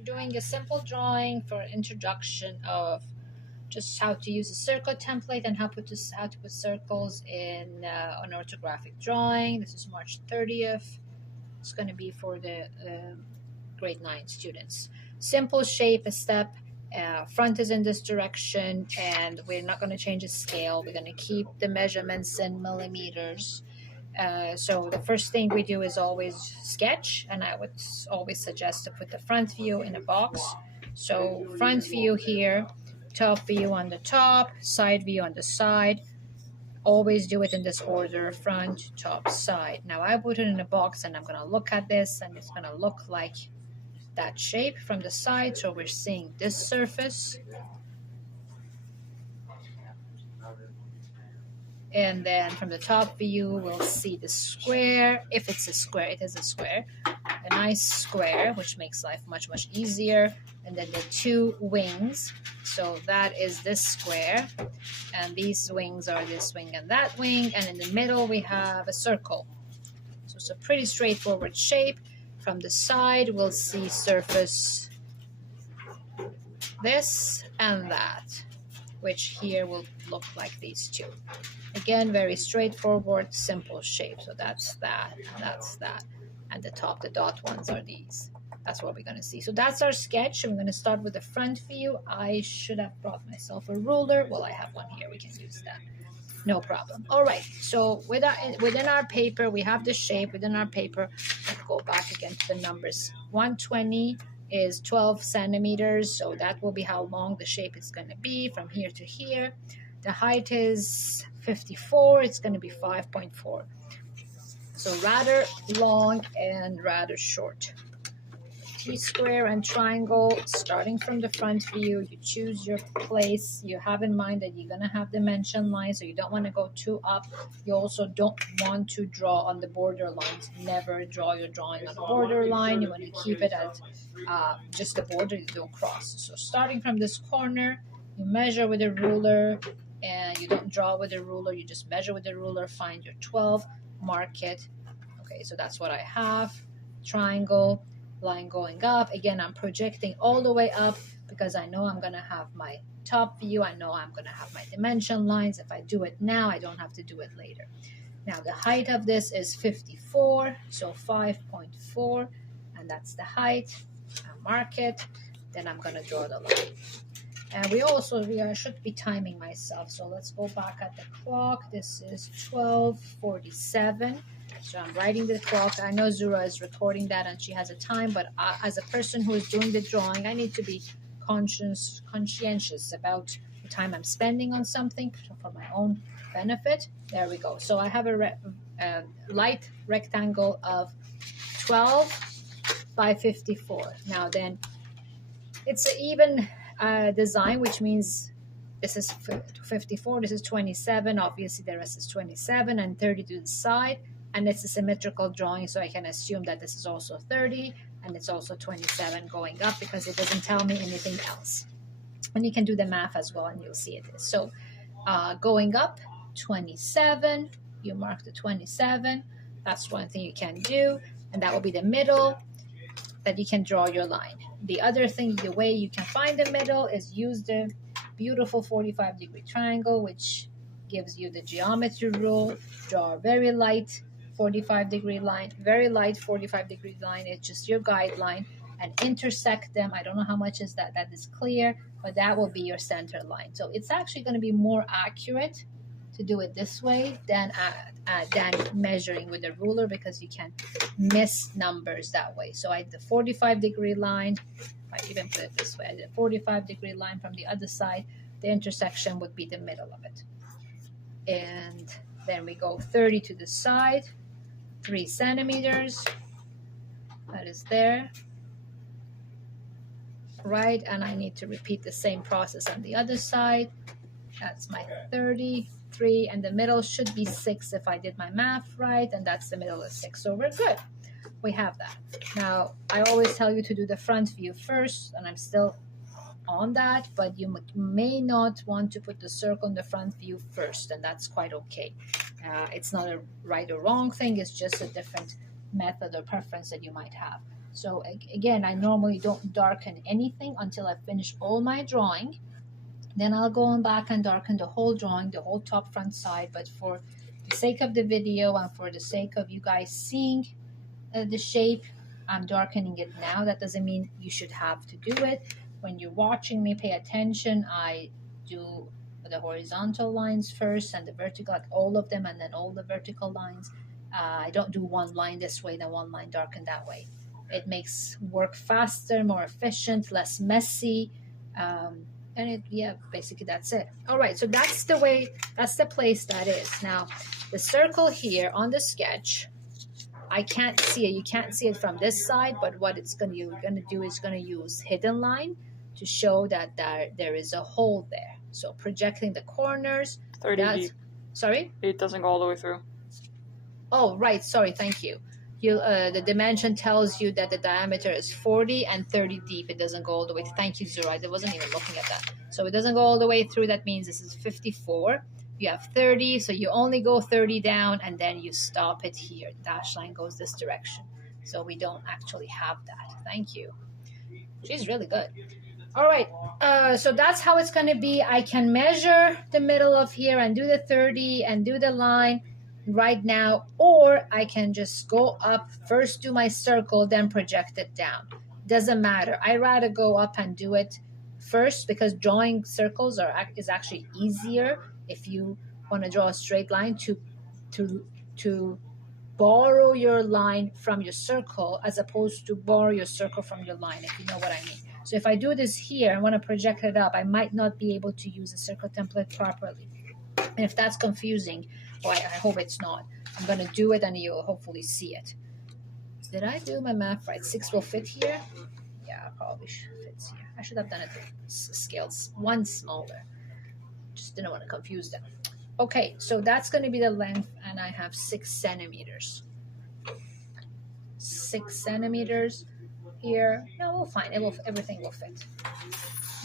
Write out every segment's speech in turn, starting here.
We're doing a simple drawing for introduction of just how to use a circle template and how to put circles in an orthographic drawing. This is March 30th. It's going to be for the grade 9 students. Simple shape, a step. Front is in this direction, and we're not going to change the scale. We're going to keep the measurements in millimeters. So the first thing we do is always sketch, and I would always suggest to put the front view in a box. So front view here, top view on the top, side view on the side. Always do it in this order: front, top, side. Now I put it in a box, and I'm going to look at this, and it's going to look like that shape from the side. So we're seeing this surface, and then from the top view we'll see the square. If it's a square, it is a square, a nice square, which makes life much easier. And then the two wings, so that is this square, and these wings are this wing and that wing, and in the middle we have a circle. So it's a pretty straightforward shape. From the side we'll see surface this and that, which here will look like these two. Again, very straightforward, simple shape. So that's that, and that's that. And the top, the dot ones are these. That's what we're going to see. So that's our sketch. I'm going to start with the front view. I should have brought myself a ruler. Well, I have one here. We can use that. No problem. All right. So within our paper, we have the shape within our paper. Let's go back again to the numbers. 120 is 12 centimeters. So that will be how long the shape is going to be from here to here. The height is 54. It's going to be 5.4. So rather long and rather short. T-square and triangle, starting from the front view, you choose your place. You have in mind that you're going to have dimension lines, so you don't want to go too up. You also don't want to draw on the border lines. Never draw your drawing on a border line. You want to keep it at just the border, you don't cross. So starting from this corner, you measure with a ruler, and you don't draw with a ruler, you just measure with a ruler, find your 12, mark it. Okay, so that's what I have. Triangle, line going up. Again, I'm projecting all the way up because I know I'm going to have my top view. I know I'm going to have my dimension lines. If I do it now, I don't have to do it later. Now the height of this is 54, so 5.4, and that's the height. I mark it, then I'm going to draw the line. And I should be timing myself, so let's go back at the clock. This is 12:47. So I'm writing the clock. I know Zuhra is recording that and she has a time, but as a person who is doing the drawing, I need to be conscientious about the time I'm spending on something for my own benefit. There we go. So I have a light rectangle of 12 by 54. Now then, it's an even design, which means this is 54, this is 27, obviously the rest is 27, and 30 to the side, and it's a symmetrical drawing, so I can assume that this is also 30 and it's also 27 going up because it doesn't tell me anything else. And you can do the math as well and you'll see it is. So going up 27, you mark the 27. That's one thing you can do, and that will be the middle that you can draw your line. The other thing, the way you can find the middle is use the beautiful 45-degree triangle, which gives you the geometry rule. Draw a very light 45-degree line, very light 45-degree line. It's just your guideline, and intersect them. I don't know how much is that is clear, but that will be your center line. So it's actually going to be more accurate to do it this way than measuring with a ruler, because you can miss numbers that way. So I did the 45-degree line. I even put it this way. I did a 45-degree line from the other side. The intersection would be the middle of it. And then we go 30 to the side, 3 centimeters. That is there. Right, and I need to repeat the same process on the other side. That's my 33, and the middle should be 6 if I did my math right, and that's the middle of 6. So we're good. We have that. Now, I always tell you to do the front view first, and I'm still on that, but you may not want to put the circle in the front view first, and that's quite okay. It's not a right or wrong thing. It's just a different method or preference that you might have. So again, I normally don't darken anything until I finish all my drawing. Then I'll go on back and darken the whole drawing, the whole top, front, side. But for the sake of the video and for the sake of you guys seeing the shape, I'm darkening it now. That doesn't mean you should have to do it. When you're watching me, pay attention. I do the horizontal lines first and the vertical, like all of them, and then all the vertical lines. I don't do one line this way, then one line darkened that way. It makes work faster, more efficient, less messy. And yeah, basically that's it. All right, so that's the way, that's the place that is. Now, the circle here on the sketch, I can't see it. You can't see it from this side, but what you're gonna do is gonna use hidden line to show that there is a hole there. So projecting the corners. 30 deep. Sorry? It doesn't go all the way through. Oh, right. Sorry. Thank you. The dimension tells you that the diameter is 40 and 30 deep. It doesn't go all the way. Thank you, Zuhra. I wasn't even looking at that. So it doesn't go all the way through. That means this is 54. You have 30, so you only go 30 down, and then you stop it here. Dash line goes this direction. So we don't actually have that. Thank you. She's really good. All right, so that's how it's going to be. I can measure the middle of here and do the 30 and do the line right now, or I can just go up, first do my circle, then project it down. Doesn't matter. I rather go up and do it first because drawing circles is actually easier if you want to draw a straight line to borrow your line from your circle as opposed to borrow your circle from your line, if you know what I mean. So if I do this here, I want to project it up, I might not be able to use a circle template properly. And if that's confusing, well, I hope it's not. I'm going to do it and you'll hopefully see it. Did I do my math right? 6 will fit here? Yeah, probably fits here. I should have done it scales one smaller. Just didn't want to confuse them. Okay, so that's going to be the length, and I have 6 centimeters. 6 centimeters here. No, we'll find it. Everything will fit.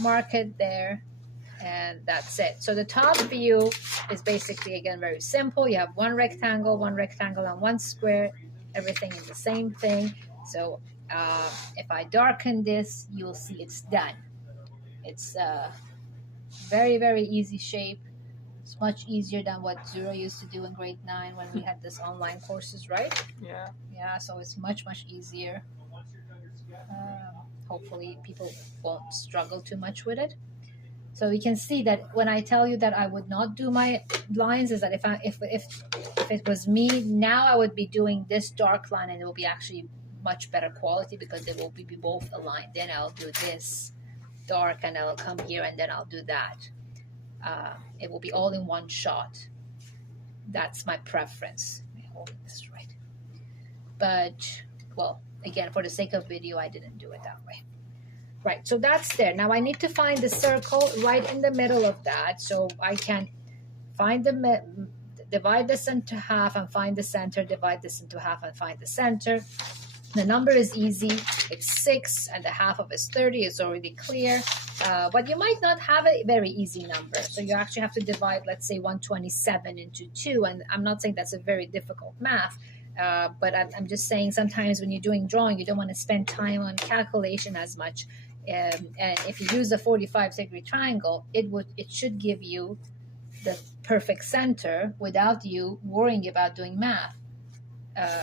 Mark it there, and that's it. So the top view is basically, again, very simple. You have one rectangle, and one square. Everything is the same thing. So if I darken this, you'll see it's done. It's very, very easy shape. It's much easier than what Zuhra used to do in grade 9 when we had this online courses, right? Yeah. Yeah, so it's much, much easier. Hopefully people won't struggle too much with it. So you can see that when I tell you that I would not do my lines, is that if it was me, now I would be doing this dark line and it will be actually much better quality because they will be both aligned. Then I'll do this dark and I'll come here and then I'll do that. It will be all in one shot. That's my preference. Let me hold this right. But, well, again, for the sake of video, I didn't do it that way. Right, so that's there. Now I need to find the circle right in the middle of that. So I can find divide this into half and find the center, divide this into half and find the center. The number is easy. It's 6 and the half of is 30. It's already clear. But you might not have a very easy number. So you actually have to divide, let's say, 127 into 2. And I'm not saying that's a very difficult math. But I'm just saying sometimes when you're doing drawing, you don't want to spend time on calculation as much. And if you use a 45-degree triangle, it should give you the perfect center without you worrying about doing math.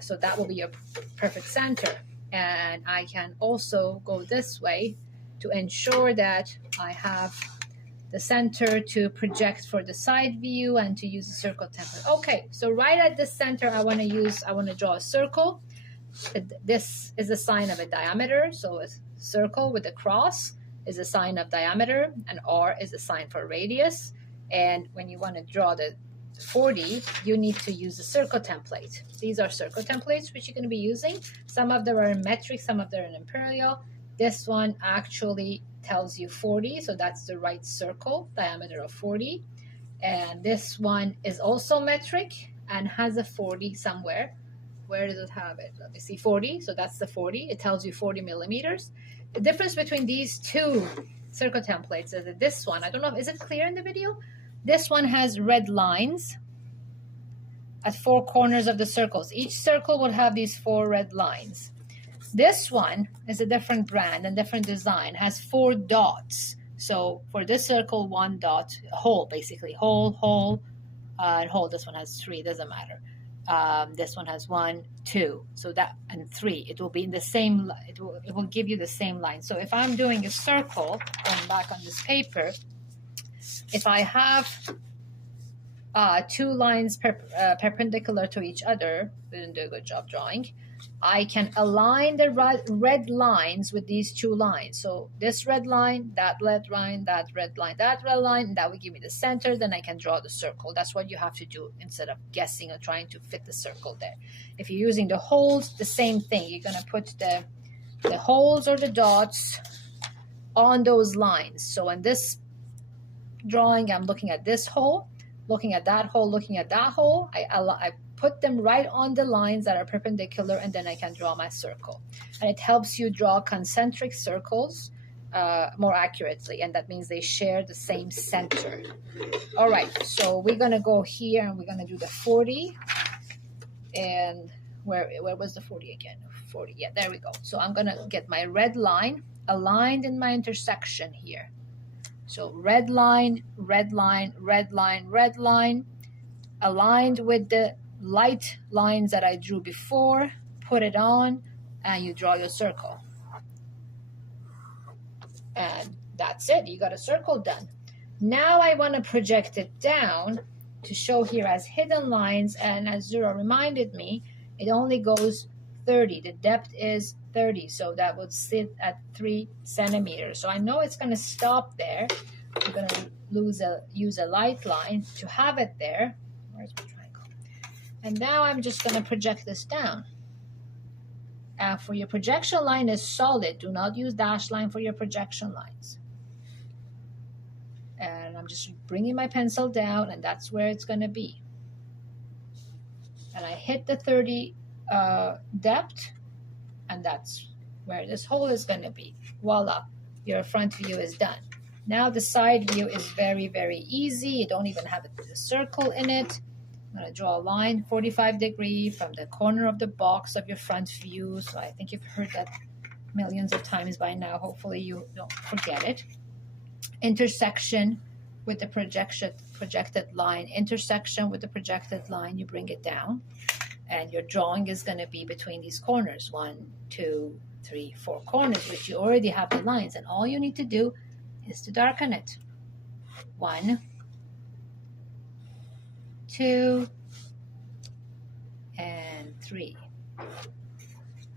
So that will be your perfect center. And I can also go this way to ensure that I have the center to project for the side view and to use a circle template. Okay, so right at the center, I want to draw a circle. This is a sign of a diameter. So a circle with a cross is a sign of diameter, and R is a sign for radius. And when you want to draw the 40, you need to use a circle template. These are circle templates which you're going to be using. Some of them are in metric, some of them are in imperial. This one actually tells you 40, so that's the right circle, diameter of 40. And this one is also metric and has a 40 somewhere. Where does it have it? Let me see, 40, so that's the 40. It tells you 40 millimeters. The difference between these two circle templates is that this one, I don't know, is it clear in the video? This one has red lines at 4 corners of the circles. Each circle would have these 4 red lines. This one is a different brand and different design, has 4 dots. So for this circle, 1 dot, hole basically, hole, and hole. This one has 3, doesn't matter. This one has 1, 2, so that, and 3. It will be in the same, it will give you the same line. So if I'm doing a circle, going back on this paper, if I have 2 lines perpendicular to each other, didn't do a good job drawing, I can align the red lines with these 2 lines. So this red line, that red line, that red line, that red line, and that will give me the center. Then I can draw the circle. That's what you have to do instead of guessing or trying to fit the circle there. If you're using the holes, the same thing. You're going to put the holes or the dots on those lines. So in this drawing, I'm looking at this hole, looking at that hole, looking at that hole. I put them right on the lines that are perpendicular, and then I can draw my circle. And it helps you draw concentric circles more accurately, and that means they share the same center. All right, so we're gonna go here and we're gonna do the 40. And where was the 40 again? 40, yeah, there we go. So I'm gonna get my red line aligned in my intersection here. So red line, red line, red line, red line, aligned with the light lines that I drew before, put it on, and you draw your circle. And that's it. You got a circle done. Now I want to project it down to show here as hidden lines, and as Zuhra reminded me, it only goes 30. The depth is 30, so that would sit at 3 centimeters. So I know it's going to stop there. I'm going to use a light line to have it there. Where's my triangle? And now I'm just going to project this down. For your projection line is solid. Do not use dash line for your projection lines. And I'm just bringing my pencil down, and that's where it's going to be. And I hit the 30 depth, and that's where this hole is going to be. Voila, your front view is done. Now the side view is very, very easy. You don't even have a circle in it. I'm going to draw a line 45 degrees from the corner of the box of your front view. So I think you've heard that millions of times by now. Hopefully you don't forget it. Intersection with the projected line. Intersection with the projected line, you bring it down. And your drawing is going to be between these corners. 1, 2, 3, 4 corners, which you already have the lines. And all you need to do is to darken it. 1, 2, and 3.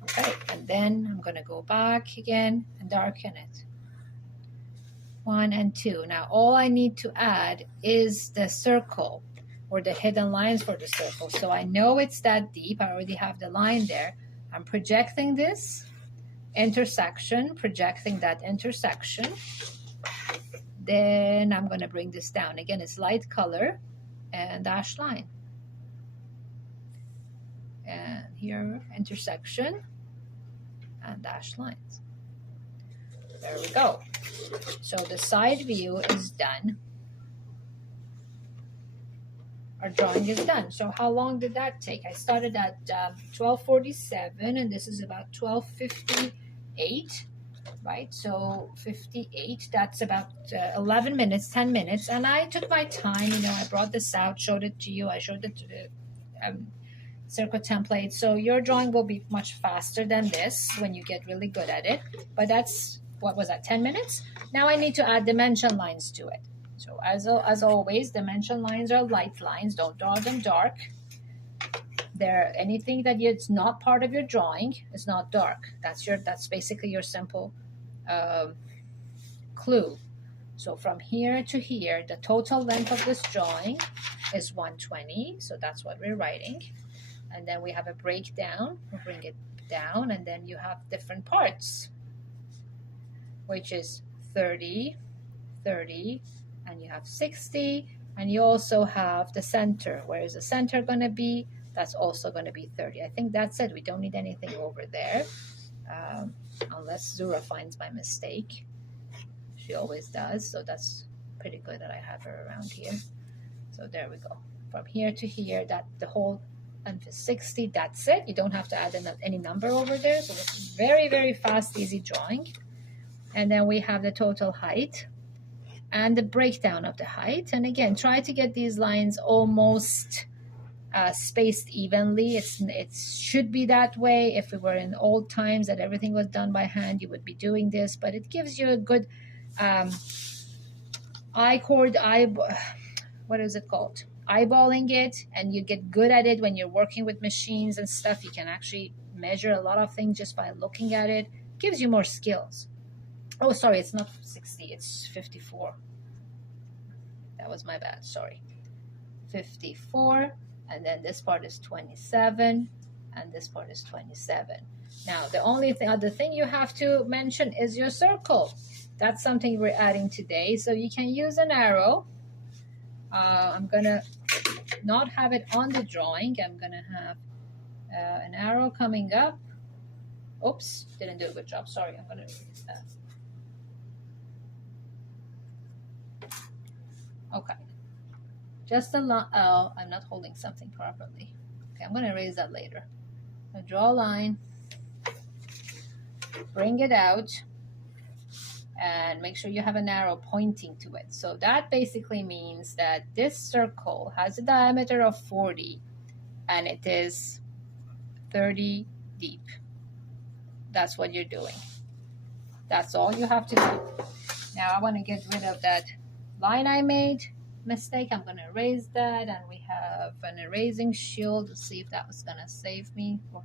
Okay, and then I'm going to go back again and darken it. 1 and 2. Now all I need to add is the circle or the hidden lines for the circle. So I know it's that deep. I already have the line there. I'm projecting this intersection, projecting that intersection. Then I'm going to bring this down. Again, it's light color and dash line. And here, intersection and dash lines. There we go. So the side view is done. Our drawing is done. So how long did that take? I started at 12:47, and this is about 12:58, right? So 58, that's about 11 minutes, 10 minutes. And I took my time, you know, I brought this out, showed it to you. I showed it to the circle template. So your drawing will be much faster than this when you get really good at it. But that's, what was that, 10 minutes? Now I need to add dimension lines to it. So as always, dimension lines are light lines. Don't draw them dark. They're anything that it's not part of your drawing is not dark. That's basically your simple clue. So from here to here, the total length of this drawing is 120. So that's what we're writing. And then we have a breakdown. We'll bring it down, and then you have different parts, which is 30, 30, and you have 60, and you also have the center. Where is the center going to be? That's also going to be 30. I think that's it. We don't need anything over there, unless Zuhra finds my mistake. She always does, so that's pretty good that I have her around here. So there we go. From here to here, that the whole and 60. That's it. You don't have to add any number over there. So it's very, very fast, easy drawing. And then we have the total height and the breakdown of the height. And again, try to get these lines almost spaced evenly. It should be that way. If we were in old times that everything was done by hand, you would be doing this, but it gives you a good what is it called? Eyeballing it, and you get good at it when you're working with machines and stuff. You can actually measure a lot of things just by looking at it. Gives you more skills. Oh, sorry, it's not 60, it's 54. That was my bad, sorry. 54, and then this part is 27, and this part is 27. Now, the only other thing you have to mention is your circle. That's something we're adding today, so you can use an arrow. I'm gonna not have it on the drawing. I'm gonna have an arrow coming up. Oops, didn't do a good job, sorry. I'm gonna erase that. Okay, just a line. Oh, I'm not holding something properly. Okay, I'm gonna erase that later. I'll draw a line, bring it out, and make sure you have an arrow pointing to it. So that basically means that this circle has a diameter of 40 and it is 30 deep. That's what you're doing. That's all you have to do. Now I want to get rid of that line I made mistake. I'm going to erase that, and we have an erasing shield. Let's see if that was going to save me for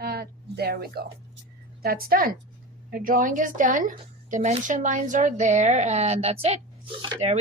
that. There we go. That's done. Your drawing is done. Dimension lines are there, and that's it. There we